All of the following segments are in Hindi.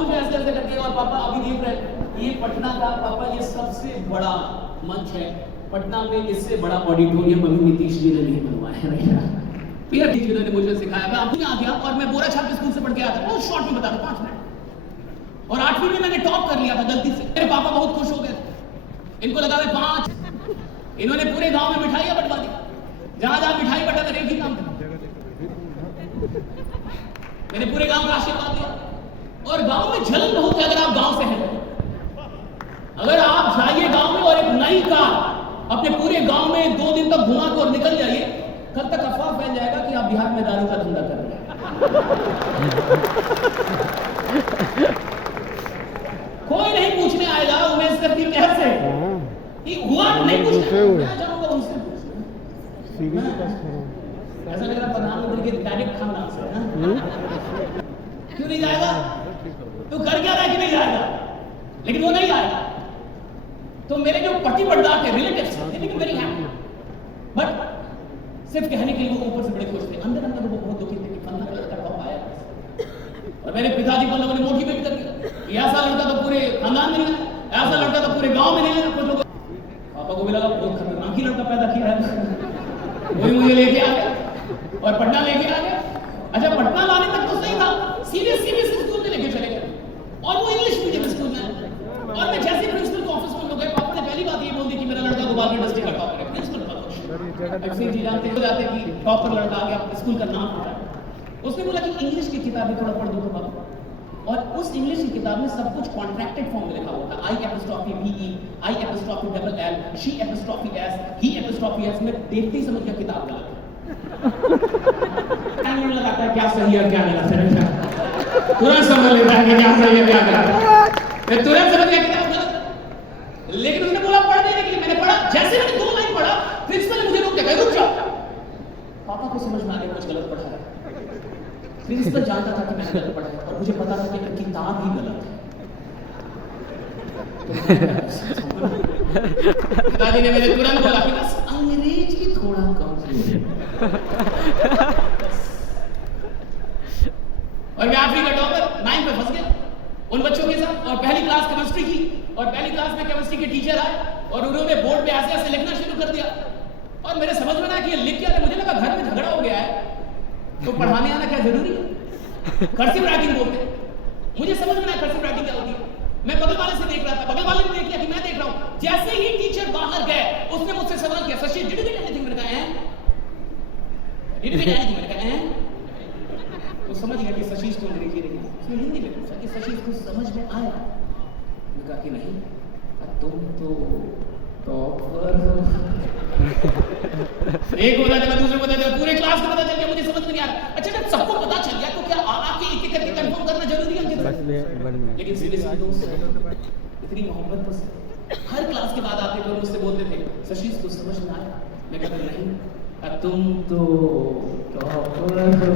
मुझे ऐसे ऐसे करके, और पापा अभी देख रहे हैं ये पटना का, पापा ये सबसे बड़ा मंच है पटना में, इससे बड़ा ऑडिटोरियम अभी नीतीश जी ने नहीं बनवाया है। फिर जिन्होंने मुझे सिखाया, मैं आपको आ गया और मैं बोरा छाप स्कूल से पढ़ के आया था, बहुत शॉर्ट में बता रहा हूँ 5 मिनट, और 8वीं में मैंने टॉप कर लिया था गलती से। मेरे पापा बहुत खुश हो गए थे, इनको लगा मैं 5, इन्होंने पूरे गांव में मिठाइयां बंटवा दी, जहां जहां मिठाई बटा था एक ही काम था, मैंने पूरे गांव का आशीर्वाद दिया। और गांव में जलन बहुत है अगर आप गांव से हैं, अगर आप जाइए गांव में और एक नई कार अपने पूरे गांव में 2 दिन तक घुमा के और निकल जाइए, कल तक अफवाह फैल जाएगा कि आप बिहार में दारू का धंधा कर रहे हैं। कोई नहीं पूछने आएगा उमेश सर की कैसे कि हुआ, नहीं पूछने, मैं जाऊंगा उनसे पूछने। ऐसा लग रहा प्रधानमंत्री के डायरेक्ट खानदान से है। क्यों नहीं जाएगा? तू कर क्या रहा है कि नहीं जाएगा? लेकिन वो नहीं आएगा। तो मेरे जो पट्टी पड़दार थे, relatives, they become very happy, but सिर्फ कहने के लिए वो ऊपर से बड़े खुश थे, अंदर अंदर वो बहुत दुखी थे कि फंदा लड़का कब आया। और मेरे पिताजी को लोगों ने मोटिवेट कर दिया, ऐसा लड़का तो पूरे खानदान में नहीं है, ऐसा लड़का तो पूरे गांव में नहीं है। कुछ लोग, पापा को भी लगा बहुत खतरनाक ही लड़का पैदा किया है, वही मुझे लेके आ गया और पटना लेके आ गया। अच्छा, पटना लाने तक तो सही था, सीबीएसई स्कूल में लेके चले गए और वो इंग्लिश मीडियम स्कूल में। और मैं जैसे प्रिंसिपल के ऑफिस में लोग गए, पापा ने पहली बात ये बोल दी कि मेरा लड़का गोपाल इंडस्ट्री का टॉपर है। प्रिंसिपल अक्सर जी जानते हो जाते कि टॉपर लड़का आ गया, स्कूल का नाम होता है। उसने बोला कि इंग्लिश की किताबें थोड़ा पढ़ दो तो पापा, और उस इंग्लिश की किताब में सब कुछ कॉन्ट्रैक्टेड फॉर्म में लिखा हुआ था, I''VE, I''L, She''S, He''S। मैं देखते ही समझ गया किताब गलत है। लगाता है क्या सही है क्या गलत है, तुरंत समझ लेता है कि क्या सही है क्या गलत है, मैं तुरंत समझ गया किताब गलत। लेकिन उसने बोला पढ़ देने के लिए, मैंने पढ़ा, जैसे मैंने 2 लाइन पढ़ा, प्रिंसिपल ने मुझे रोक दिया, रुक जाओ, पापा को समझ में आ गया कुछ गलत पढ़ा है। प्रिंसिपल जानता था कि मैंने गलत पढ़ा है और मुझे पता था कि किताब ही गलत है। पिताजी ने मेरे तुरंत बोला कि बस अंग्रेजी थोड़ा कमजोर है। और मैं 8वीं का टॉपर 9 पे फंस गया उन बच्चों के साथ, और पहली क्लास केमिस्ट्री की, और पहली क्लास में केमिस्ट्री के टीचर आए और उन्होंने बोर्ड पे ऐसे ऐसे लिखना शुरू कर दिया, और मेरे समझ में ना कि ये लिख क्या है। मुझे लगा घर में झगड़ा हो गया है तो पढ़ाने आना क्या जरूरी है? कर्सिव राइटिंग बोलते हैं, मुझे समझ में ना कर्सिव राइटिंग क्या होती है। मैं बगल वाले से देख रहा था, बगल वाले ने देख लिया कि मैं देख रहा हूं। जैसे ही टीचर बाहर गए, उसने मुझसे सवाल किया, Shashi did you get anything? मैंने कहा डिड यू गेट एनीथिंग? मैंने कहा तो समझ गया कि शशि को अंग्रेजी नहीं है। उसने हिंदी में पूछा कि शशि को समझ में आया? मैंने कहा कि नहीं। तुम तो टॉपर हो। एक को पता चला, दूसरे को पता चला, पूरे क्लास को पता चल गया, मुझे समझ में नहीं आ रहा। अच्छा, जब सबको पता चल गया तो क्या आके एक-एक करके कंफर्म करना जरूरी है उनके? लेकिन सीरियसली दोस्त इतनी मोहब्बत बस हर क्लास के बाद आते थे और मुझसे बोलते थे, शशि को समझ में आया? मैं कहता नहीं, तुम तो टॉपर हो।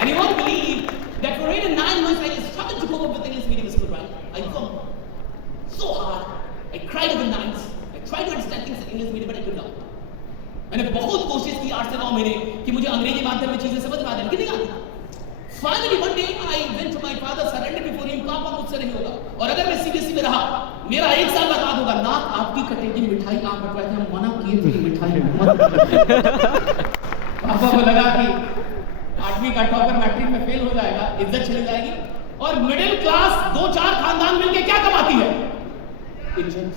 And you won't believe that for 8 and 9 months I struggled to cope up with English medium school, right? I worked so hard. I cried over nights. I tried to understand things in English medium, but I could not. मैंने बहुत कोशिश की 8 से 9 महीने कि मुझे अंग्रेजी माध्यम में चीजें समझ में आ जाए, लेकिन नहीं आती। Finally one day I went to my father, surrendered before him, पापा मुझसे नहीं होगा, और अगर मैं सीबीएसई में रहा, मेरा 1 साल बाद होगा, नाक आपकी कटेगी, मिठाई आप बंटवाए थे, हम मना किए थे कि मिठाई मत। पापा को लगा कि 8वीं का टॉपर मैट्रिक में फेल हो जाएगा, इज्जत चली जाएगी, और मिडिल क्लास 2-4 खानदान मिलके क्या कमाती है? इज्जत।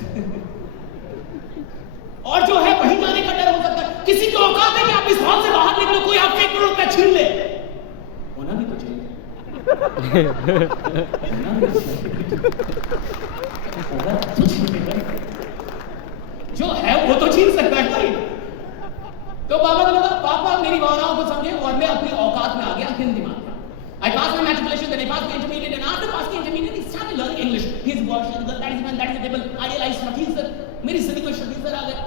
और जो है वहीं जाने का डर हो सकता है। किसी को औकात है कि आप इस हॉल से बाहर निकलो, कोई आपसे 1 करोड़ रुपया छीन ले, होना भी तो चाहिए। जो है वो तो छीन सकता है कोई। तो पापा को लगा, पापा मेरी भावनाओं को समझे, और मैं अपनी औकात में आ गया हिंदी में। I passed my matriculation, then I passed my intermediate, and after passing intermediate, I started learning English. He is boy, she is girl, that is man, that is the table, idealized, Shakil sir, मेरी जिंदगी में शकील सर आ गए,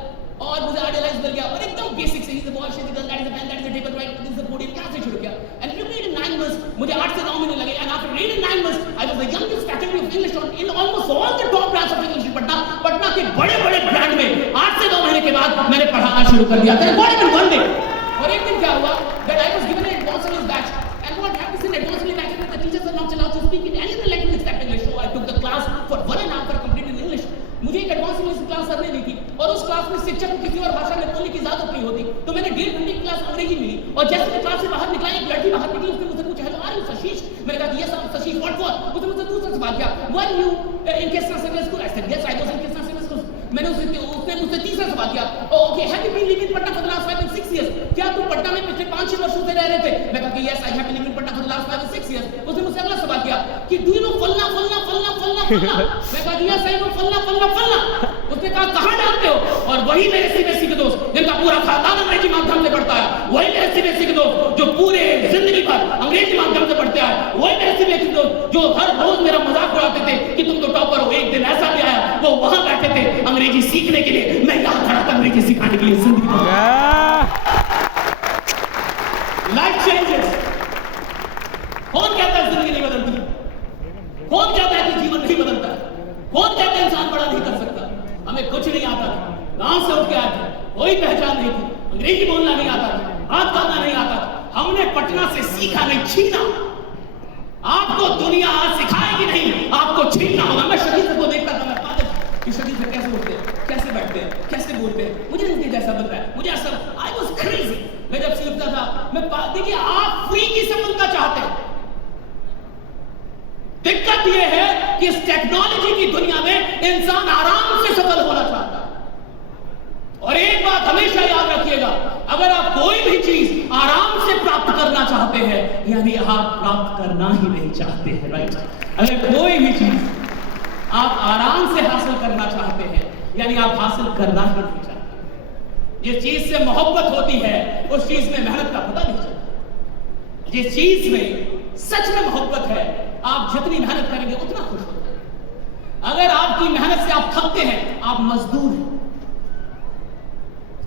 और मुझे आइडियलाइज मिल गया, और एकदम बेसिक से, he is a boy, she is a girl, that is the man, that is the table, right, this is the podium, क्या से शुरू किया, and you made in 9 months, मुझे 8 से 9 महीने लगे, and after 8 and 9 months, I was the youngest faculty of English in almost all the top branches of English in Patna के बड़े-बड़े ब्रांड में 8 से 9 महीने के बाद मैंने पढ़ाना शुरू कर दिया। Then what happened one day? और एक दिन क्या हुआ, that I was given an advanced English batch, and what happens in advanced English batch, the teachers are not allowed to speak speak in any other language except English. So I took the class for 1.5 hours complete in English. मुझे एक एडवांस इंग्लिश क्लास करने दी थी और उस क्लास में शिक्षक को किसी और भाषा में बोलने की इजाजत नहीं होती, तो मैंने 1.5 घंटे की क्लास अंग्रेजी मिली और जैसे मैं क्लास से बाहर निकला, एक लड़की बाहर निकली, उसने मुझसे पूछा, हेलो आर यू सशीश? मैंने कहा yes I am Sashish, what for? उसने मुझसे दूसरा सवाल किया, were you in Krishna secondary school? I said yes I was in Krishna secondary school. मैंने उसने मुझसे तीसरा सवाल किया, okay have you been living in Patna for the last 5 and 6 years? क्या तुम पटना में पिछले 5-6 वर्षों से रह रहे थे? मैं कहा कि yes I have been living in Patna for the last 5 and 6 years। उसने मुझसे अगला सवाल किया कि डू यू नो फलना फलना फलना फलना फलना? मैं कहा कि यस आई नो फलना फलना फलना। उसने कहा कहां डालते हो? और वही मेरे सीबीएसई के दोस्त जिनका पूरा खानदान अंग्रेजी माध्यम से पढ़ता है, वही मेरे सीबीएसई के दोस्त जो पूरे जिंदगी भर अंग्रेजी माध्यम से पढ़ते आए, वही मेरे सीबीएसई के दोस्त जो हर रोज मेरा मजाक उड़ाते थे कि तुम तो टॉपर हो। एक दिन ऐसा भी आया, वो वहां बैठे थे अंग्रेजी सीखने के लिए, मैं यहां खड़ा था अंग्रेजी सिखाने के लिए। जिंदगी लाइफ चेंजेस। कौन कहता है जिंदगी नहीं बदलती? कौन कहता है कि जीवन नहीं बदलता? कौन कहता है इंसान बड़ा नहीं कर सकता? हमें कुछ नहीं आता था, गांव से उठ के आए थे, कोई पहचान नहीं थी, अंग्रेजी बोलना नहीं आता था, बात करना नहीं आता था, हमने पटना से सीखा नहीं, छीना। आपको दुनिया आज सिखाएगी नहीं, आपको छीनना होगा। मैं शरीर को देखता था, मैं पागल कि शरीर से कैसे उठते हैं, कैसे बैठते हैं, कैसे बोलते हैं, मुझे नहीं जैसा बन रहा है, मुझे ऐसा, आई वाज क्रेजी। मैं जब सीखता था, मैं देखिए आप फ्री की सफलता चाहते हैं, दिक्कत यह है कि इस टेक्नोलॉजी की दुनिया में इंसान आराम से सफल होना चाहता है। और एक बात हमेशा याद रखिएगा, अगर आप कोई भी चीज आराम से प्राप्त करना चाहते हैं, यानी आप प्राप्त करना ही नहीं चाहते हैं, राइट? अगर कोई भी चीज आप आराम से हासिल करना चाहते हैं, यानी आप हासिल करना ही नहीं चाहते। जिस चीज से मोहब्बत होती है, उस चीज में मेहनत का पता नहीं चलता। जिस चीज में सच में मोहब्बत है, आप जितनी मेहनत करेंगे उतना खुश होते हैं। अगर आपकी मेहनत से आप थकते हैं, आप मजदूर हैं।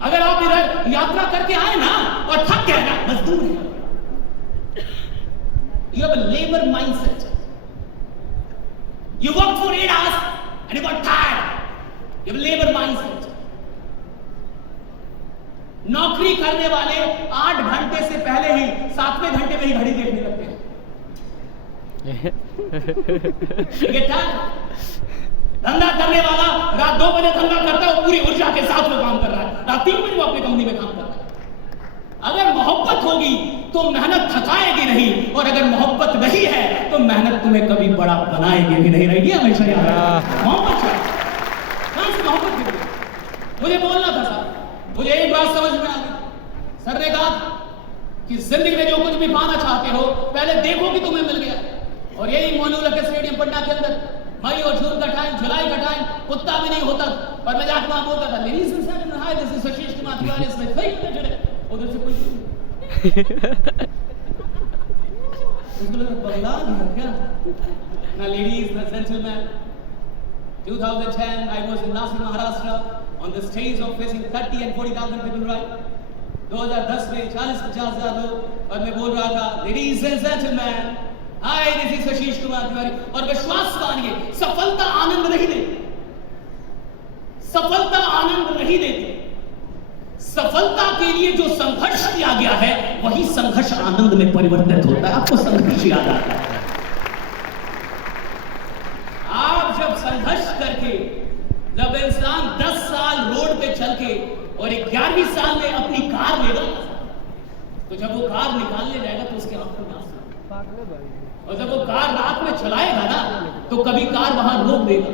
अगर आप इधर यात्रा करके आए ना और थक गए ना, मजदूर हैं। You have a labor mindset. You worked for 8 hours and you got tired. You have a labor mindset. नौकरी करने वाले 8 घंटे से पहले ही 7वें घंटे में ही घड़ी देखने लगते हैं। धंधा करने वाला रात 2 बजे धंधा करता है, वो पूरी ऊर्जा के साथ में काम कर रहा है, रात 3 बजे वो अपनी कंपनी में काम करता है। अगर मोहब्बत होगी तो मेहनत थकाएगी नहीं, और अगर मोहब्बत नहीं है तो मेहनत तुम्हें कभी बड़ा बनाएगी भी नहीं। रहेगी हमेशा याद मोहब्बत है। कहां से मोहब्बत गिरी? मुझे बोलना था साहब, मुझे एक बात समझ में आ गई। सर ने कहा कि जिंदगी में जो कुछ भी पाना चाहते हो, पहले देखो कि तुम्हें मिल गया। और यही मोनूला के स्टेडियम पटना के अंदर मई और जून का टाइम, जुलाई का टाइम, कुत्ता भी नहीं होता, और मैं जाकर वहां बोलता था, ladies and gentleman, hi this is Sashish Kumar Tiwari, इसमें कई बंदे जुड़े, उधर से कोई उसको बंगला है क्या ना? Ladies and gentleman, 2010 I was in Nashik, Maharashtra on the stage of facing 30 and 40,000 people, right? 2010 में 40-50 हज़ार लोग, और मैं बोल रहा था, ladies and gentleman, hi this is Sashish Kumar Tiwari. और विश्वास मानिए, सफलता आनंद नहीं देती, सफलता आनंद नहीं देती। सफलता के लिए जो संघर्ष किया गया है, वही संघर्ष आनंद में परिवर्तित होता है। आपको संघर्ष याद आता है? आप जब संघर्ष करके, जब इंसान 10 साल रोड पे चल के और 11वीं साल में अपनी कार लेगा, तो जब वो कार निकालने जाएगा तो उसके आंखों में आंसू, और जब वो कार रात में चलाएगा ना, तो कभी कार वहां रोक देगा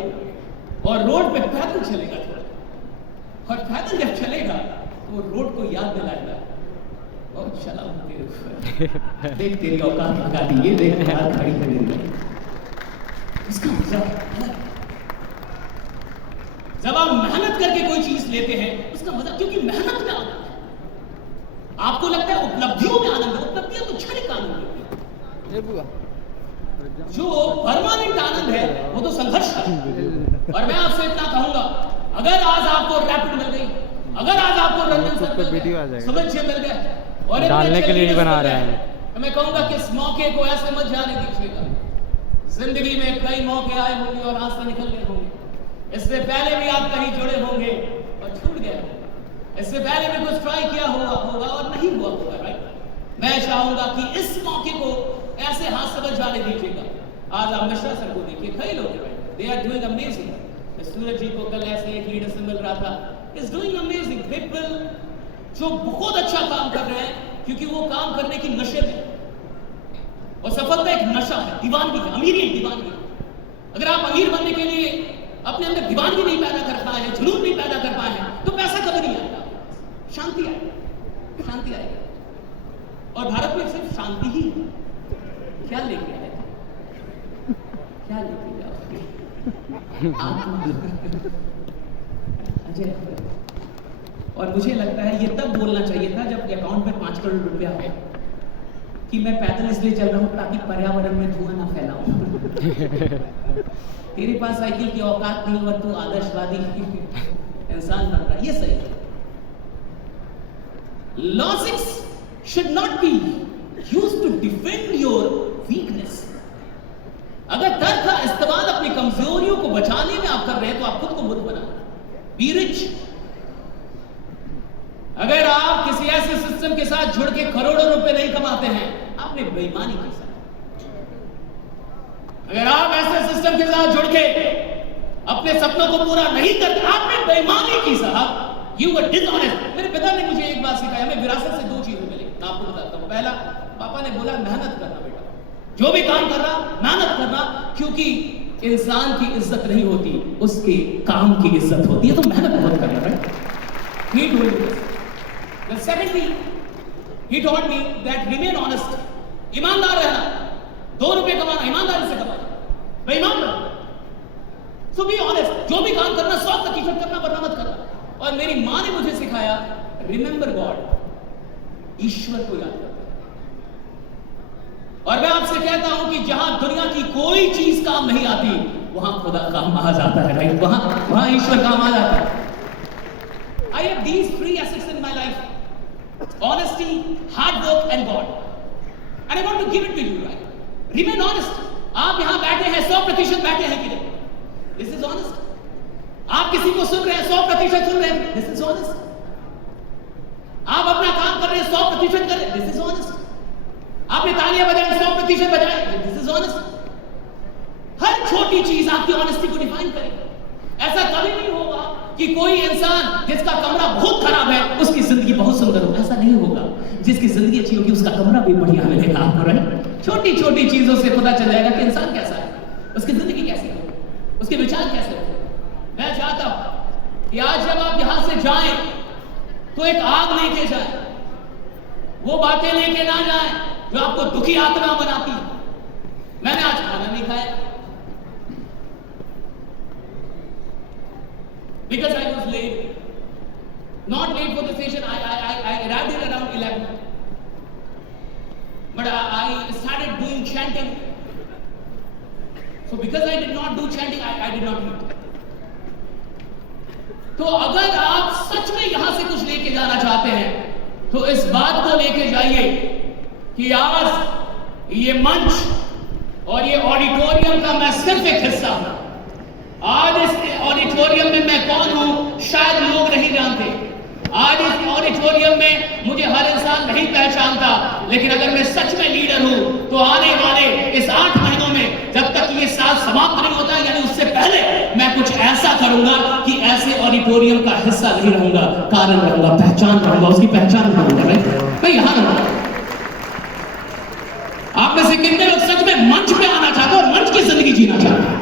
और रोड पे पैदल चलेगा थोड़ा, और पैदल जब चलेगा तो वो रोड को याद दिलाएगा, और चला तेरे ऊपर, देख तेरी औकात लगा दी, ये देख कार खड़ी करेगी। इसका मजा जब आप मेहनत करके कोई चीज लेते हैं, उसका मजा, क्योंकि मेहनत में आनंद है। आपको लगता है उपलब्धियों में आनंद है, उपलब्धियां तो क्षणिक आनंद है। जो परमानेंट आनंद है वो तो संघर्ष है। और मैं आपसे इतना कहूंगा, अगर आज आपको रैपिड मिल गई, अगर आज आपको रंजन सर मिल गए, सुमित जी मिल गए, और डालने के लिए बना रहे हैं, तो मैं कहूंगा कि इस मौके को ऐसे मत जाने दीजिएगा। जिंदगी में कई मौके आए होंगे और आज से निकल गए होंगे। इससे पहले भी आप कहीं जुड़े होंगे और छूट गए होंगे। इससे पहले भी कुछ ट्राई किया होगा और नहीं हुआ होगा, राइट? मैं चाहूंगा कि इस मौके को ऐसे हाथ से बच जाने दीजिएगा। आज आप मिश्रा सर को देखिए, कई लोग हैं, दे आर डूइंग अमेजिंग। सूरज जी को कल ऐसे एक लीडर से मिल रहा था, इज डूइंग अमेजिंग पीपल, जो बहुत अच्छा काम कर रहे हैं, क्योंकि वो काम करने की नशे में, और सफलता एक नशा है, दीवानगी है, अमीरी एक दीवानगी। अगर आप अमीर बनने के लिए अपने अंदर दीवानगी नहीं पैदा कर पाए हैं, जुनून नहीं पैदा कर पाए हैं, तो पैसा कभी नहीं आएगा, शांति आएगी, शांति आएगी। और भारत में सिर्फ शांति ही क्या लेके आए, क्या लेके जाओगे अजय। और मुझे लगता है ये तब बोलना चाहिए था जब अकाउंट में 5 करोड़ रुपया है, कि मैं पैदल इसलिए चल रहा हूं ताकि पर्यावरण में धुआं ना फैलाऊं। तेरे पास साइकिल की औकात नहीं और तू आदर्शवादी इंसान बन रहा है, ये सही है। Logics should not be used to defend your weakness. अगर तर्क का इस्तेमाल अपनी कमजोरियों को बचाने में आप कर रहे हैं तो आप खुद को मूर्ख बना। Be rich. अगर आप किसी ऐसे सिस्टम के साथ जुड़ के करोड़ों रुपए नहीं कमाते हैं, आपने बेईमानी की साहब। अगर आप ऐसे सिस्टम के साथ जुड़ के अपने सपनों को पूरा नहीं करते, आपने बेईमानी की साहब। You were dishonest. मेरे पिता ने मुझे एक बात सिखाई, हमें विरासत से 2 चीजें मिली, मैं आपको बताता हूं। पहला, पापा ने बोला मेहनत करना बेटा, जो भी काम कर रहा मेहनत करना, क्योंकि इंसान की इज्जत नहीं होती, उसके काम की इज्जत होती है, तो मेहनत बहुत करना है। He told me this. The secondly, he taught me that remain honest. ईमानदार रहना, 2 रुपए कमाना, ईमानदारी से कमाना, बेईमान रहना। So be honest. जो भी काम करना 100% करना, वरना मत करना। और मेरी मां ने मुझे सिखाया रिमेंबर गॉड, ईश्वर को याद करना। और मैं आपसे कहता हूं कि जहां दुनिया की कोई चीज काम नहीं आती, वहां खुदा काम आ जाता है, राइट? वहां ईश्वर काम आ जाता है। I have these 3 assets in my life: honesty, hard work and God. And I want to give it to you, right? Remain honest. आप यहां बैठे हैं, 100% बैठे हैं कि नहीं? This is honest. आप किसी को सुन रहे हैं, 100% सुन रहे हैं, दिस इज ऑनेस्ट। आप अपना काम कर रहे हैं, 100% कर रहे हैं, दिस इज ऑनेस्ट। आपने तालियां बजाई, 100% बजाई, दिस इज ऑनेस्ट। हर छोटी चीज आपकी ऑनेस्टी को डिफाइन करेगी। ऐसा कभी नहीं होगा कि कोई इंसान जिसका कमरा बहुत खराब है उसकी जिंदगी बहुत सुंदर हो, ऐसा नहीं होगा। जिसकी जिंदगी अच्छी होगी उसका कमरा भी बढ़िया मिलेगा आपको, राइट? छोटी छोटी चीजों से पता चल जाएगा कि इंसान कैसा है, उसकी जिंदगी कैसी है, उसके विचार कैसे हो। मैं चाहता हूं कि आज जब आप यहां से जाएं तो एक आग लेके जाएं, वो बातें लेके ना जाएं जो आपको दुखी आत्मा बनाती है। मैंने आज खाना नहीं खाया because I was late, not late for the session. I arrived here around 11, but I started doing chanting. So because I did not do chanting, I did not eat. तो अगर आप सच में यहां से कुछ लेके जाना चाहते हैं तो इस बात को लेके जाइए कि आज ये मंच और ये ऑडिटोरियम का मैं सिर्फ एक हिस्सा हूं। आज इस ऑडिटोरियम में मैं कौन हूं शायद लोग नहीं जानते। आज इस ऑडिटोरियम में मुझे हर इंसान नहीं पहचानता, लेकिन अगर मैं सच में लीडर हूं तो आने वाले इस 8 महीनों में जब तक ये साल समाप्त नहीं होता, यानी उससे पहले मैं कुछ ऐसा करूंगा कि ऐसे ऑडिटोरियम का हिस्सा नहीं रहूंगा, कारण रहूंगा, पहचान रहूंगा, उसकी पहचान रहूंगा। मैं यहां रहूंगा। आप में से कितने लोग सच में मंच पे आना चाहते हो और मंच की जिंदगी जीना चाहते हैं?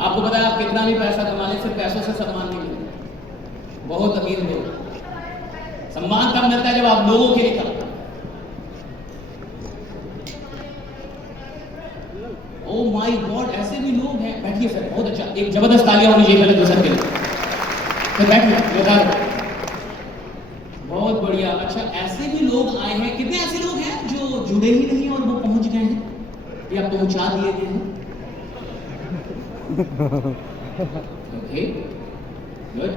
आपको पता है आप कितना भी पैसा कमा लें, सिर्फ पैसों से सम्मान नहीं मिलता। बहुत अमीर लोग, सम्मान तब मिलता है जब आप लोगों के लिए करते हैं। ओ माय गॉड, ऐसे भी लोग हैं। बैठिए सर, बहुत अच्छा, एक जबरदस्त तालियां होनी चाहिए पहले सर के लिए। तो बैठिए, बहुत बढ़िया। अच्छा, ऐसे भी लोग आए हैं, कितने ऐसे लोग हैं जो जुड़े ही नहीं और वो पहुंच गए हैं या पहुंचा दिए गए हैं? Okay, good,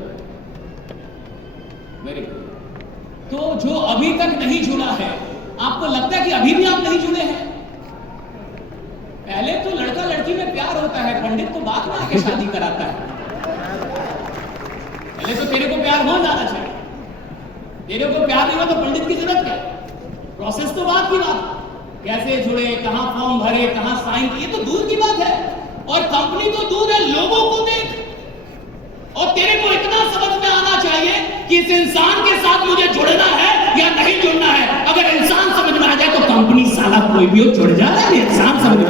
very good. तो जो अभी तक नहीं जुड़ा है, आपको लगता है कि अभी भी आप नहीं जुड़े हैं? पहले तो लड़का लड़की में प्यार होता है, पंडित तो बाद में आके शादी कराता है। पहले तो तेरे को प्यार हो जाना चाहिए। तेरे को प्यार नहीं हुआ तो पंडित की जरूरत क्या? प्रोसेस तो बात की बात। कैसे जुड़े, कहां फॉर्म भरे, कहां साइन, ये तो दूर की बात है। और कंपनी तो दूर है, लोगों को देख। और तेरे को इतना समझ में आना चाहिए कि इस इंसान के साथ मुझे जुड़ना है या नहीं जुड़ना है। अगर इंसान समझ में आ जाए तो कंपनी साला कोई भी हो जुड़ जाता है। इंसान समझ में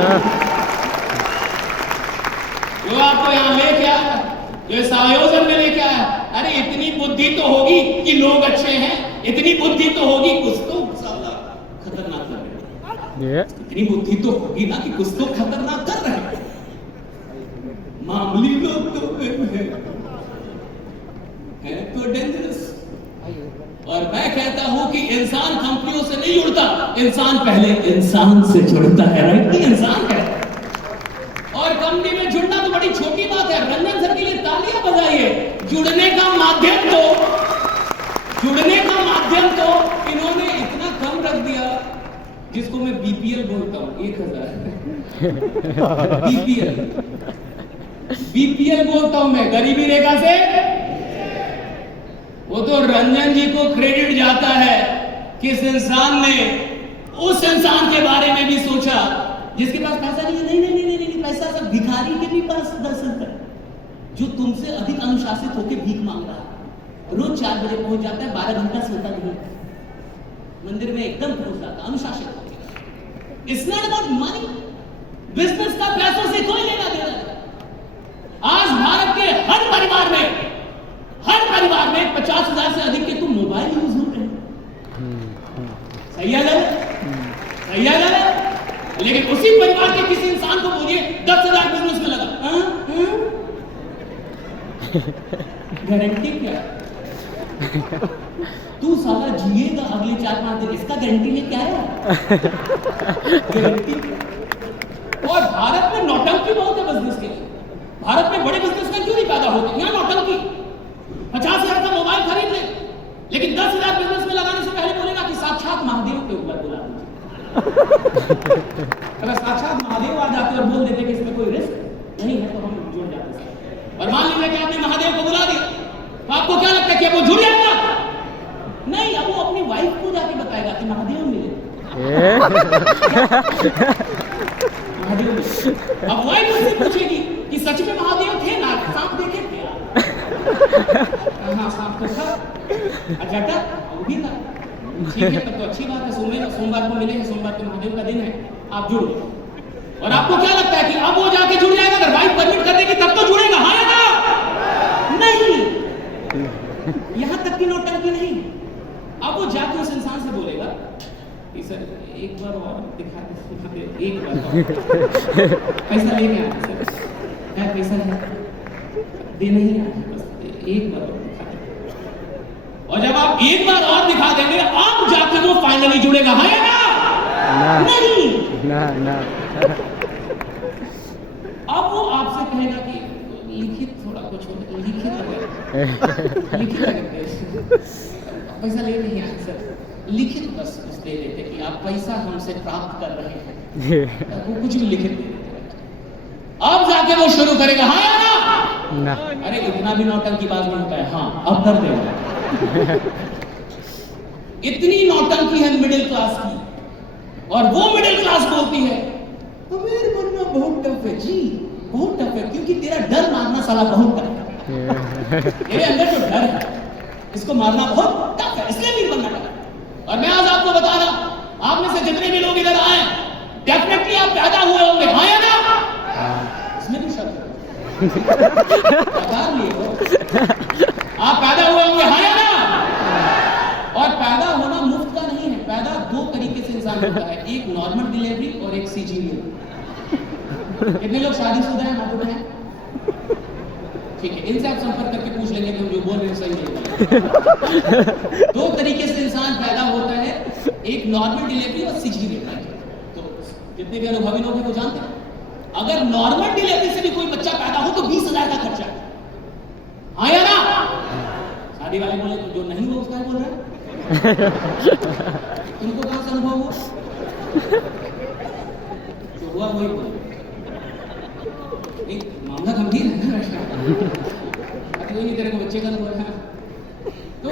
जो आपको यहां लेके आया, जो इस आयोजन में लेके आया, अरे इतनी बुद्धि तो होगी कि लोग अच्छे हैं, इतनी बुद्धि तो होगी कुछ तो साला खतरनाक लगे, इतनी बुद्धि तो होगी ना कि कुछ तो खतरनाक कर रहे हैं। मामूली लोग तो है तो डेंजरस। और मैं कहता हूं कि इंसान कंपनियों से नहीं जुड़ता, इंसान पहले इंसान से जुड़ता है। राइट, इंसान है। और कंपनी में जुड़ना तो बड़ी छोटी बात है। रंजन सर के लिए तालियां बजाइए। जुड़ने का माध्यम तो इन्होंने इतना कम रख दिया, जिसको मैं बीपीएल बोलता हूं, 1000 बीपीएल बोलता हूं मैं, गरीबी रेखा से। वो तो रंजन जी को क्रेडिट जाता है किस इंसान ने उस इंसान के बारे में भी सोचा जिसके पास पैसा नहीं है। नहीं, पैसा सब भिखारी के भी पास दर्शन है, जो तुमसे अधिक अनुशासित होकर भीख मांग रहा है। रोज 4 बजे पहुंच जाता है, 12 घंटा सोता नहीं, मंदिर में एकदम पहुंच जाता, अनुशासित होकर। It's not about money. Business का पैसों से कोई लेना देना नहीं। आज भारत के हर परिवार में 50,000 से अधिक के तुम मोबाइल यूज हो रहे हैं। सही है गलत? लेकिन उसी परिवार के किसी इंसान को बोलिए 10,000 बिजनेस में लगा, गारंटी क्या? तू साला जिएगा अगले 4-5 दिन, इसका गारंटी में क्या है? गारंटी। और भारत में नौटंकी बहुत है बिजनेस के लिए। भारत में बड़े बिजनेसमैन क्यों नहीं पैदा होते? यहाँ नौटंकी। 50,000 का मोबाइल खरीद ले, लेकिन 10,000 बिजनेस में लगाने से पहले बोलेगा कि साक्षात महादेव के ऊपर बुला दीजिए। अगर साक्षात महादेव आ जाते और बोल देते कि इसमें कोई रिस्क नहीं है तो हम जुड़ जाते। और मान लीजिए कि आपने महादेव को बुला दिया, तो आपको क्या लगता है कि वो जुड़ जाएगा? नहीं, अब वो अपनी वाइफ को जाके बताएगा कि महादेव मिले। अब वाइफ उससे पूछेगी कि सच में महादेव थे ना, सांप देखे थे? हाँ, सांप तो था, अजटा वो भी था। ठीक है, तब तो अच्छी बात है। सोमवार को मिलेंगे, सोमवार को महादेव का दिन है, आप जुड़ो। और आपको क्या लगता है कि अब वो जाके जुड़ जाएगा? अगर वाइफ परमिट कर देगी तब तो जुड़ेगा, हाँ या ना? नहीं, यहां तक की नौटंकी नहीं। अब वो जाके उस इंसान से बोलेगा कि सर एक बार और दिखा दे, एक बार और पैसा लेके आना सर, क्या पैसा है दे नहीं आना, बस एक बार और दिखा दे। और जब आप एक बार और दिखा देंगे, आप जाके वो फाइनली जुड़ेगा, हाँ या ना? नहीं ना। अब वो आपसे कहेगा कि लिखित थोड़ा कुछ लिखित पैसा ले नहीं आए सर, लिखित बस कुछ दे देते कि आप पैसा हमसे प्राप्त कर रहे हैं, वो कुछ भी लिखित दे देते। अब जाके वो शुरू करेगा, हाँ या ना? अरे इतना भी नौटंकी बात नहीं होता है। हाँ, अब कर देगा। इतनी नौटंकी है मिडिल क्लास की, और वो मिडिल क्लास बोलती है अमीर बनना बहुत टफ है जी, बहुत टफ है, क्योंकि तेरा डर मारना साला बहुत टफ है। तेरे अंदर जो डर है इसको मारना बहुत टफ है, इसलिए अमीर बनना टफ है। और मैं आज आपको बता रहा हूं, आप में से जितने भी लोग इधर आए, डेफिनेटली आप पैदा हुए होंगे, हाँ या ना? इसमें भी शक आप पैदा हुए होंगे, हाँ या ना? और पैदा होना मुफ्त का नहीं है। पैदा 2 तरीके से इंसान होता है, एक नॉर्मल डिलीवरी और एक सीजेरियन। कितने लोग शादीशुदा हैं? हाथ उठाएं। ठीक है, इनसे आप संपर्क करके पूछ लेंगे कि जो बोल रहे हैं सही नहीं। 2 तरीके से इंसान पैदा होता है, एक नॉर्मल डिलीवरी और सीजेरियन। तो जितने भी अनुभवी लोग हैं वो जानते हैं, अगर नॉर्मल डिलीवरी से भी कोई बच्चा पैदा हो तो 20,000 का खर्चा, हाँ या ना? शादी वाले बोले तो जो नहीं हुआ उसका बोल रहा है। तुमको कहां से अनुभव हुआ? जो हुआ वही बोल। एक मामला गंभीर है ना, कोई नहीं तेरे को बच्चे का अनुभव है। तो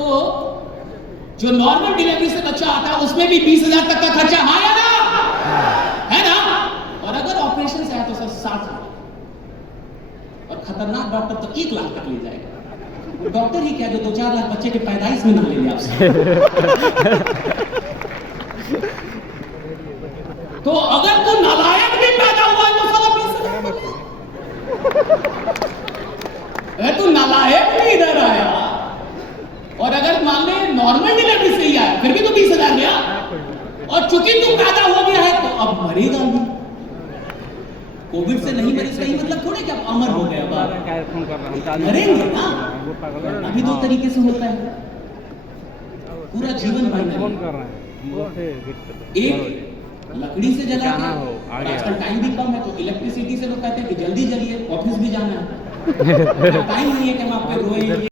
जो नॉर्मल डिलीवरी से बच्चा आता है उसमें भी 20,000 तक का खर्चा, हाँ या ना? 60,000 और खतरनाक डॉक्टर तो 1 लाख तक ले जाएगा। डॉक्टर ही क्या जो 2-4 लाख बच्चे के पैदाइश में ना ले लिया आपसे। तो अगर तू नालायक भी पैदा हुआ है तो साला 20,000 अगर तू नालायक भी इधर आया और अगर मान ले नॉर्मल डिलीवरी से ही आया फिर भी तो 20,000 गया। और चूंकि तू पैदा हो गया है तो अब मरेगा भी। कोविड से नहीं मरे इसका ही मतलब थोड़े कि अब अमर हो गया, मरेंगे ना। अभी 2 तरीके से होता है पूरा जीवन बाइनरी। एक लकड़ी से जलाते हैं, आजकल टाइम भी कम है तो इलेक्ट्रिसिटी से लोग कहते हैं कि जल्दी जलिए, ऑफिस भी जाना है। टाइम नहीं है कि हम आप पे रोएं।